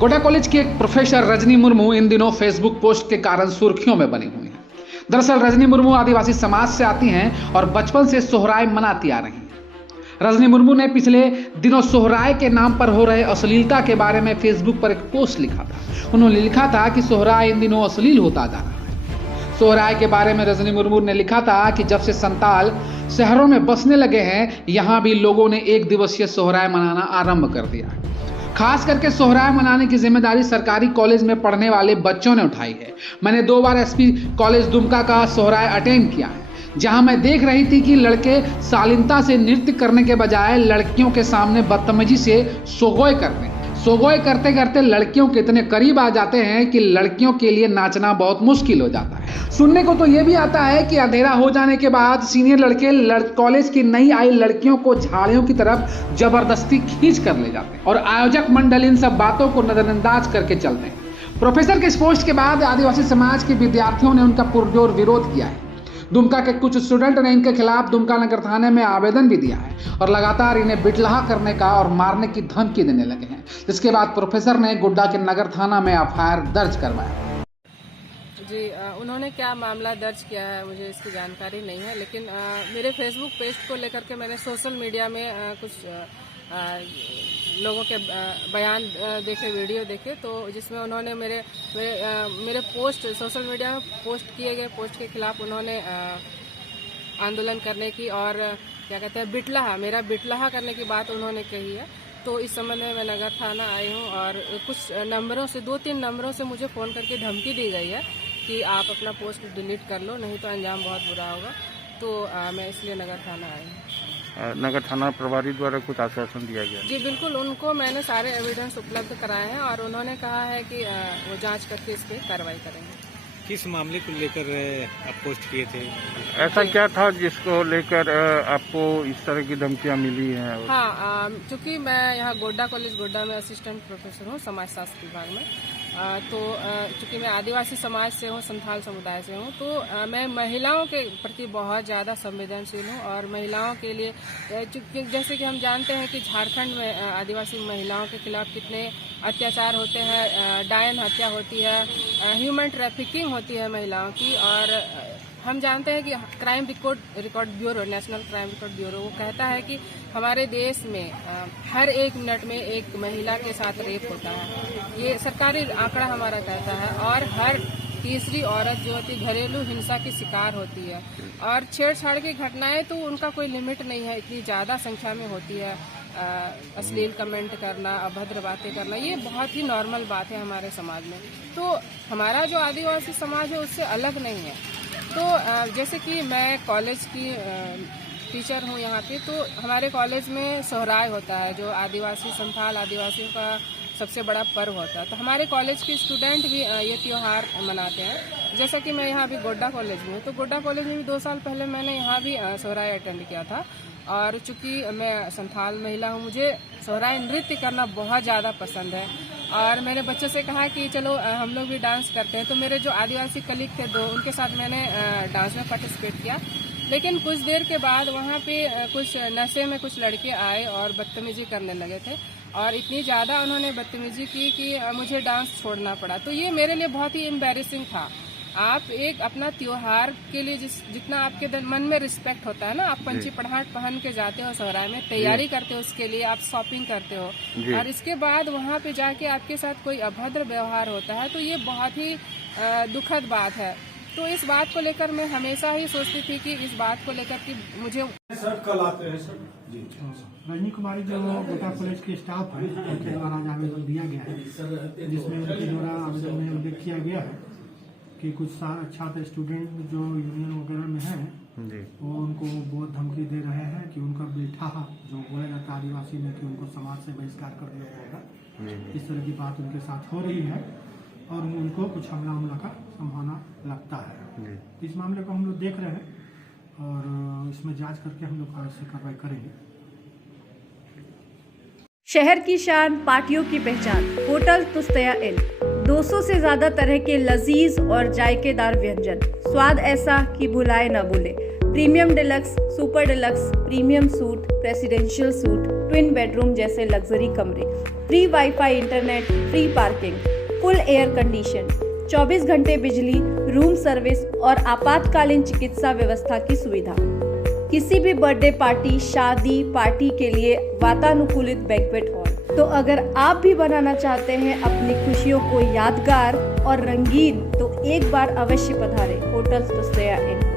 Godda college की एक professor Rajni Murmu इन दिनों फेसबुक पोस्ट के कारण सुर्खियों में बनी हुई हैं। दरअसल रजनी मुर्मू आदिवासी समाज से आती हैं और बचपन से सोहराय मनाती आ रही हैं। रजनी मुर्मू ने पिछले दिनों सोहराय के नाम पर हो रहे अश्लीलता के बारे में फेसबुक पर एक पोस्ट लिखा था। उन्होंने लिखा था कि सोहराय इन दिनों अश्लील होता जा रहा है। सोहराय के बारे में रजनी मुर्मू ने लिखा था कि जब से संताल शहरों में बसने लगे हैं, यहाँ भी लोगों ने एक दिवसीय सोहराय मनाना आरंभ कर दिया है। खास करके सोहराय मनाने की जिम्मेदारी सरकारी कॉलेज में पढ़ने वाले बच्चों ने उठाई है। मैंने 2 बार एसपी कॉलेज दुमका का सोहराय अटेंड किया है, जहां मैं देख रही थी कि लड़के शालीनता से नृत्य करने के बजाय लड़कियों के सामने बदतमीजी से सोगोय करते हैं। सोगोय करते करते लड़कियों के इतने करीब आ जाते हैं कि लड़कियों के लिए नाचना बहुत मुश्किल हो जाता है। सुनने को तो ये भी आता है कि अंधेरा हो जाने के बाद सीनियर लड़के कॉलेज की नई आई लड़कियों को झाड़ियों की तरफ जबरदस्ती खींच कर ले जाते हैं और आयोजक मंडल इन सब बातों को नजरअंदाज करके चलते हैं। प्रोफेसर के इस पोस्ट के बाद आदिवासी समाज के विद्यार्थियों ने उनका पुरजोर विरोध किया है। दुमका के कुछ स्टूडेंट ने इनके खिलाफ दुमका नगर थाने में आवेदन भी दिया है और लगातार इन्हें बिटलाहा करने का और मारने की धमकी देने लगे हैं। इसके बाद प्रोफेसर ने गोड्डा के नगर थाना में एफआईआर दर्ज करवाया। जी, उन्होंने क्या मामला दर्ज किया है मुझे इसकी जानकारी नहीं है, लेकिन मेरे फेसबुक पेज को लेकर के मैंने सोशल मीडिया में कुछ लोगों के बयान देखे, वीडियो देखे, तो जिसमें उन्होंने मेरे पोस्ट सोशल मीडिया में पोस्ट किए गए पोस्ट के खिलाफ उन्होंने आंदोलन करने की और क्या कहते हैं मेरा बिटलाहा करने की बात उन्होंने कही है। तो इस संबंध में मैं नगर थाना आई हूँ और कुछ नंबरों से 2-3 नंबरों से मुझे फ़ोन करके धमकी दी गई है कि आप अपना पोस्ट डिलीट कर लो, नहीं तो अंजाम बहुत बुरा होगा। तो मैं इसलिए नगर थाना आई हूँ। नगर थाना प्रभारी द्वारा कुछ आश्वासन दिया गया? जी बिल्कुल, उनको मैंने सारे एविडेंस उपलब्ध कराए हैं और उन्होंने कहा है कि वो जांच करके इस पर कार्रवाई करेंगे। किस मामले को लेकर आप पोस्ट किए थे? ऐसा क्या था जिसको लेकर आपको इस तरह की धमकियां मिली हैं? हाँ, चूँकि मैं यहाँ गोड्डा कॉलेज गोड्डा में असिस्टेंट प्रोफेसर हूँ समाजशास्त्र विभाग में। तो चूँकि मैं आदिवासी समाज से हूँ, संथाल समुदाय से हूँ, तो मैं महिलाओं के प्रति बहुत ज़्यादा संवेदनशील हूँ और महिलाओं के लिए जैसे कि हम जानते हैं कि झारखंड में आदिवासी महिलाओं के खिलाफ कितने अत्याचार होते हैं, डायन हत्या होती है, ह्यूमन ट्रैफिकिंग होती है महिलाओं की। और हम जानते हैं कि crime record bureau, national crime record bureau, वो कहता है कि हमारे देश में हर 1 मिनट में एक महिला के साथ रेप होता है। ये सरकारी आंकड़ा हमारा कहता है। और हर तीसरी औरत जो होती है घरेलू हिंसा की शिकार होती है। और छेड़छाड़ की घटनाएं तो उनका कोई लिमिट नहीं है, इतनी ज़्यादा संख्या में होती है। अश्लील कमेंट करना, अभद्र बातें करना, ये बहुत ही नॉर्मल बात है हमारे समाज में। तो हमारा जो आदिवासी समाज है उससे अलग नहीं है। तो जैसे कि मैं कॉलेज की टीचर हूँ यहाँ पे, तो हमारे कॉलेज में सोहराय होता है जो आदिवासी संथाल आदिवासियों का सबसे बड़ा पर्व होता है। तो हमारे कॉलेज के स्टूडेंट भी ये त्यौहार मनाते हैं। जैसा कि मैं यहाँ भी गोड्डा कॉलेज में हूँ, तो गोड्डा कॉलेज में भी 2 साल पहले मैंने यहाँ भी सोहराय अटेंड किया था। और चूँकि मैं संथाल महिला हूँ, मुझे सोहराय नृत्य करना बहुत ज़्यादा पसंद है। और मैंने बच्चों से कहा कि चलो हम लोग भी डांस करते हैं। तो मेरे जो आदिवासी कलीग थे 2, उनके साथ मैंने डांस में पार्टिसिपेट किया। लेकिन कुछ देर के बाद वहाँ पे कुछ नशे में कुछ लड़के आए और बदतमीजी करने लगे थे और इतनी ज़्यादा उन्होंने बदतमीजी की कि मुझे डांस छोड़ना पड़ा। तो ये मेरे लिए बहुत ही एम्बैरेसिंग था। आप एक अपना त्योहार के लिए जितना आपके मन में रिस्पेक्ट होता है ना, आप पंची पढ़ाट पहन के जाते हो सोहराय में, तैयारी करते हो उसके लिए, आप शॉपिंग करते हो, और इसके बाद वहाँ पे जाके आपके साथ कोई अभद्र व्यवहार होता है, तो ये बहुत ही दुखद बात है। तो इस बात को लेकर मैं हमेशा ही सोचती थी कि इस बात को लेकर कि मुझे सर कल आते हैं सर जी। रजनी कुमारी जो गोड्डा कॉलेज के स्टाफ है उनके द्वारा आवेदन दिया गया है, जिसमें उनके द्वारा आवेदन में उल्लेख किया गया है कि कुछ छात्र स्टूडेंट जो यूनियन वगैरह में हैं वो उनको बहुत धमकी दे रहे हैं कि उनका बिटलाहा जो बोला जाता है आदिवासी में कि उनको समाज से बहिष्कार कर दिया जाएगा। इस तरह की बात उनके साथ हो रही है और उनको कुछ हमला का संभावना लगता है। इस मामले को हम लोग देख रहे हैं और इसमें जांच करके हम लोग कार्रवाई करेंगे। शहर की शान, पार्टियों की पहचान, होटल तुस्तया इन। 200 से ज्यादा तरह के लजीज और जायकेदार व्यंजन, स्वाद ऐसा कि भुलाए ना भूले। Premium deluxe, super deluxe, premium suit, presidential suite, twin bedroom जैसे लग्जरी कमरे, free wifi internet, free parking, full air condition, 24 घंटे बिजली, रूम सर्विस और आपातकालीन चिकित्सा व्यवस्था की सुविधा। किसी भी बर्थडे पार्टी, शादी पार्टी के लिए वातानुकूलित बैंक्वेट हॉल। तो अगर आप भी बनाना चाहते हैं अपनी खुशियों को यादगार और रंगीन, तो एक बार अवश्य पधारें होटल तुस्तया इन।